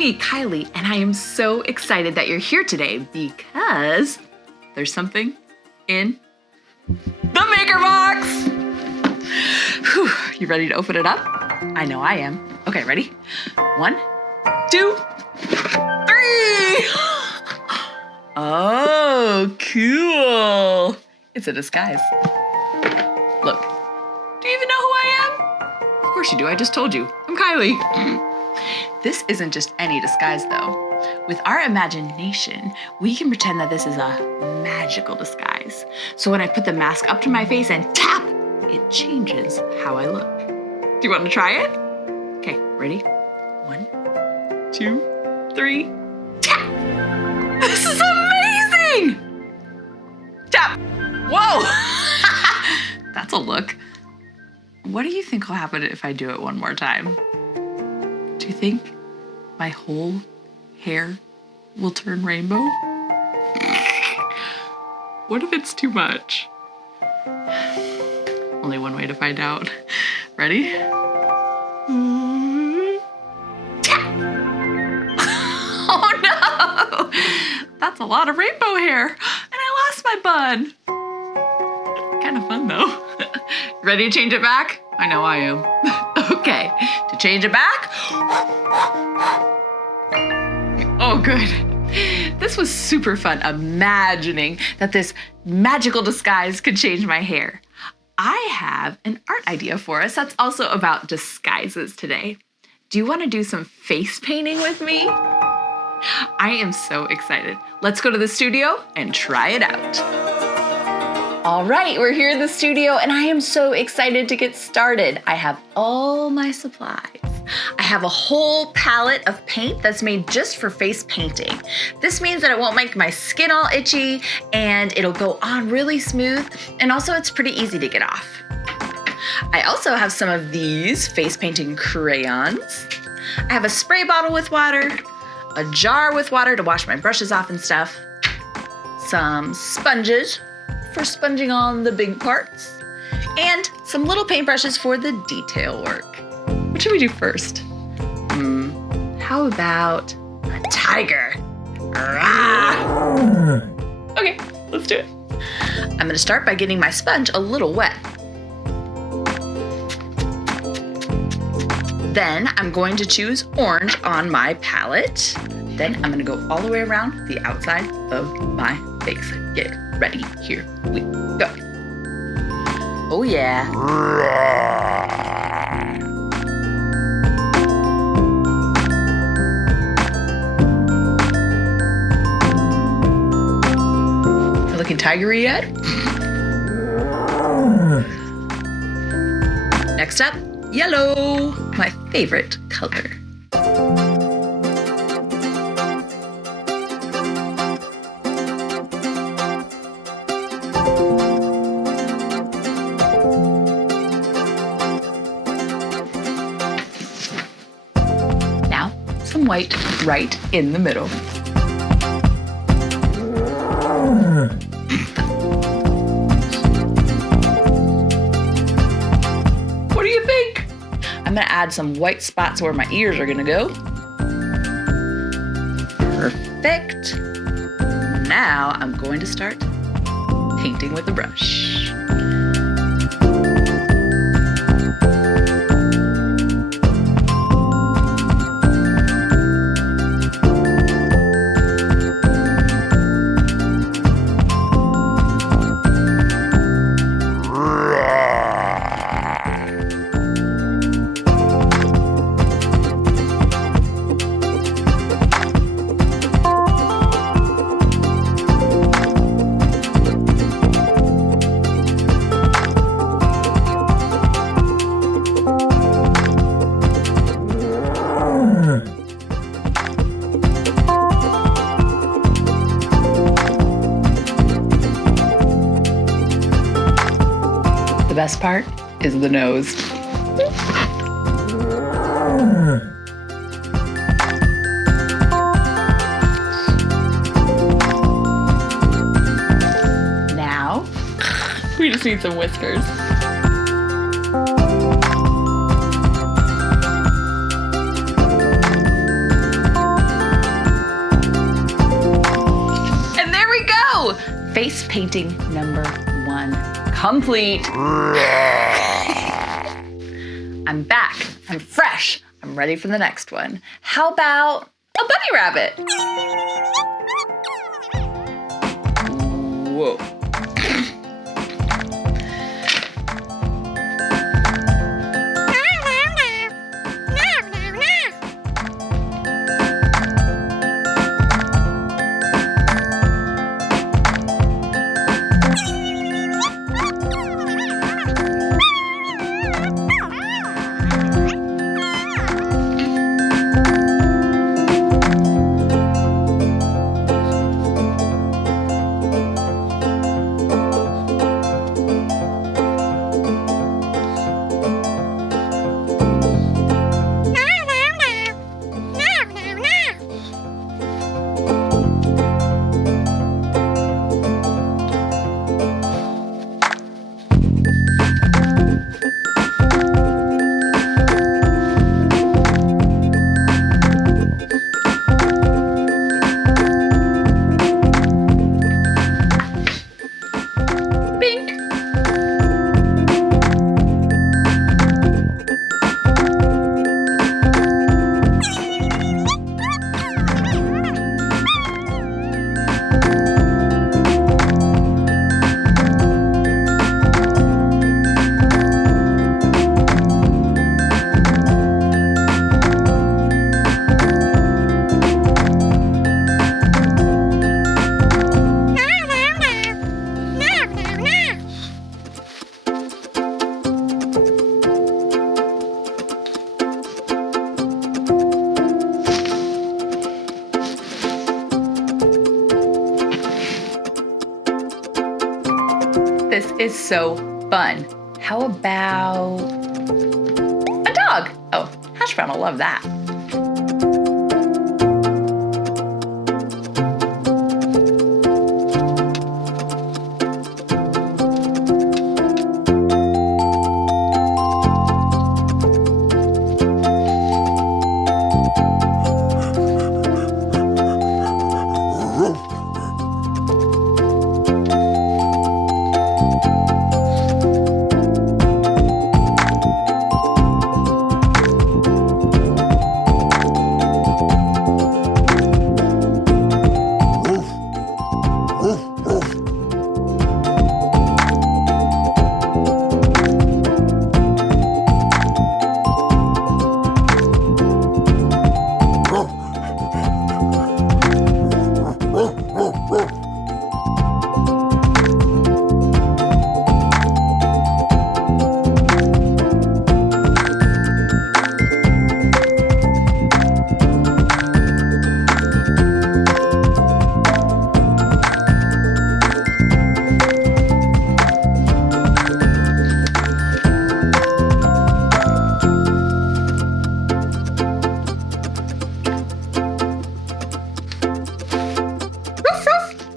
me, Kylie, and I am so excited that you're here today because there's something in the maker box. Whew, you ready to open it up? I know I am. Okay, ready? 1, 2, 3. Oh, cool. It's a disguise. Look, do you even know who I am? Of course you do, I just told you. I'm Kylie. This isn't just any disguise though. With our imagination, we can pretend that this is a magical disguise. So when I put the mask up to my face and tap, it changes how I look. Do you want to try it? Okay, ready? 1, 2, 3, tap! This is amazing! Tap! Whoa! That's a look. What do you think will happen if I do it one more time? Do you think my whole hair will turn rainbow? What if it's too much? Only one way to find out. Ready? Oh no! That's a lot of rainbow hair. And I lost my bun. Kind of fun though. Ready to change it back? I know I am. Okay, to change it back. Oh, good. This was super fun, imagining that this magical disguise could change my hair. I have an art idea for us that's also about disguises today. Do you want to do some face painting with me? I am so excited. Let's go to the studio and try it out. All right, we're here in the studio and I am so excited to get started. I have all my supplies. I have a whole palette of paint that's made just for face painting. This means that it won't make my skin all itchy and it'll go on really smooth, and also it's pretty easy to get off. I also have some of these face painting crayons. I have a spray bottle with water, a jar with water to wash my brushes off and stuff, some sponges for sponging on the big parts, and some little paintbrushes for the detail work. What should we do first? How about a tiger? Okay, let's do it. I'm gonna start by getting my sponge a little wet. Then I'm going to choose orange on my palette. Then I'm gonna go all the way around the outside of my face. Get ready, here we go. Oh yeah. Looking tigery yet? Next up, yellow, my favorite color. Now, some white right in the middle. What do you think? I'm gonna add some white spots where my ears are gonna go. Perfect. Now I'm going to start painting with the brush. The best part is the nose. Now, we just need some whiskers. painting number 1 complete. I'm back. I'm fresh. I'm ready for the next one. How about a bunny rabbit? Whoa. This is so fun. How about a dog? Oh, Hash Brown will love that.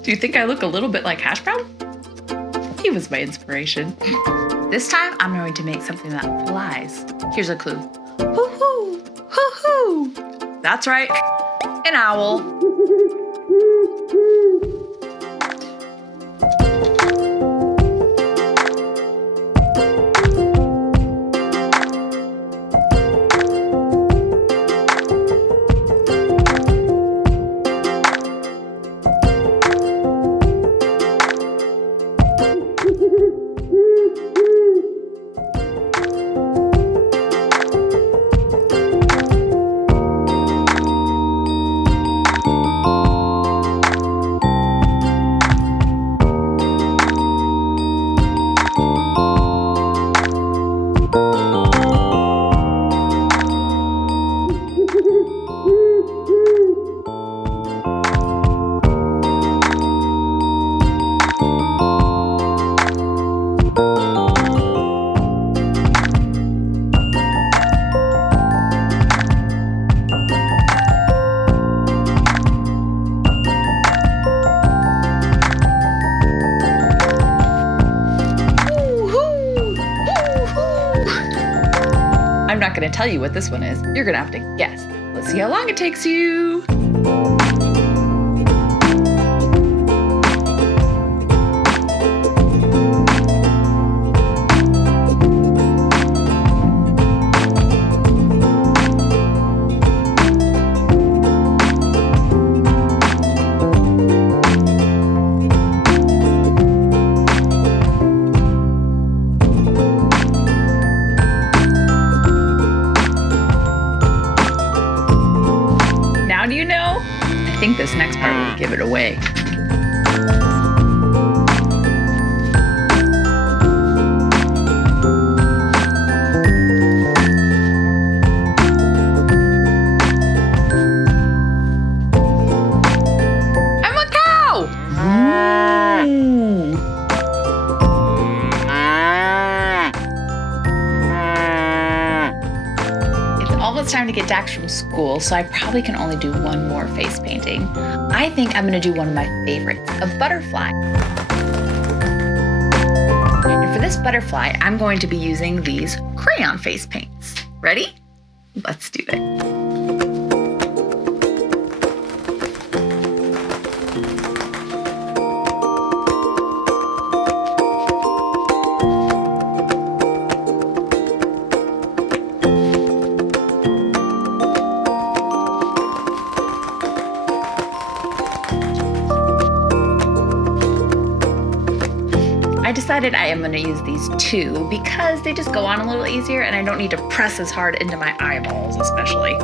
Do you think I look a little bit like Hash Brown? He was my inspiration. This time, I'm going to make something that flies. Here's a clue. Hoo-hoo, hoo-hoo. That's right, an owl. I'm not going to tell you what this one is. You're going to have to guess. Let's see how long it takes you. this next part will give it away. I'm a cow! Ooh. It's almost time to get Dax from school, so I probably can only do one more face painting. I think I'm gonna do one of my favorites, a butterfly. And for this butterfly, I'm going to be using these crayon face paints. Ready? Let's do it. I decided I am going to use these two because they just go on a little easier and I don't need to press as hard into my eyeballs especially.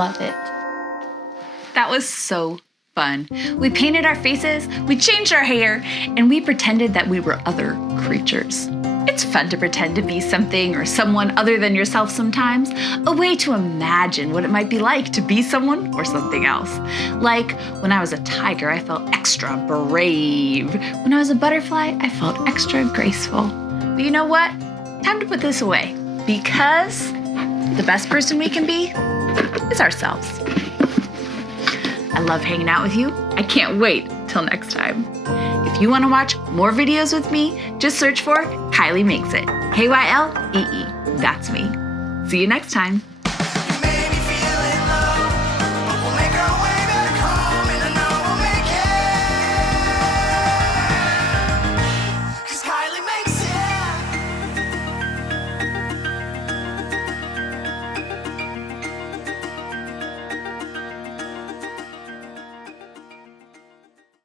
Love it. That was so fun. We painted our faces, we changed our hair, and we pretended that we were other creatures. It's fun to pretend to be something or someone other than yourself sometimes, a way to imagine what it might be like to be someone or something else. Like when I was a tiger, I felt extra brave. When I was a butterfly, I felt extra graceful. But you know what? Time to put this away because the best person we can be is ourselves. I love hanging out with you. I can't wait till next time. If you want to watch more videos with me, just search for Kylee Makes It. Kylee. That's me. See you next time.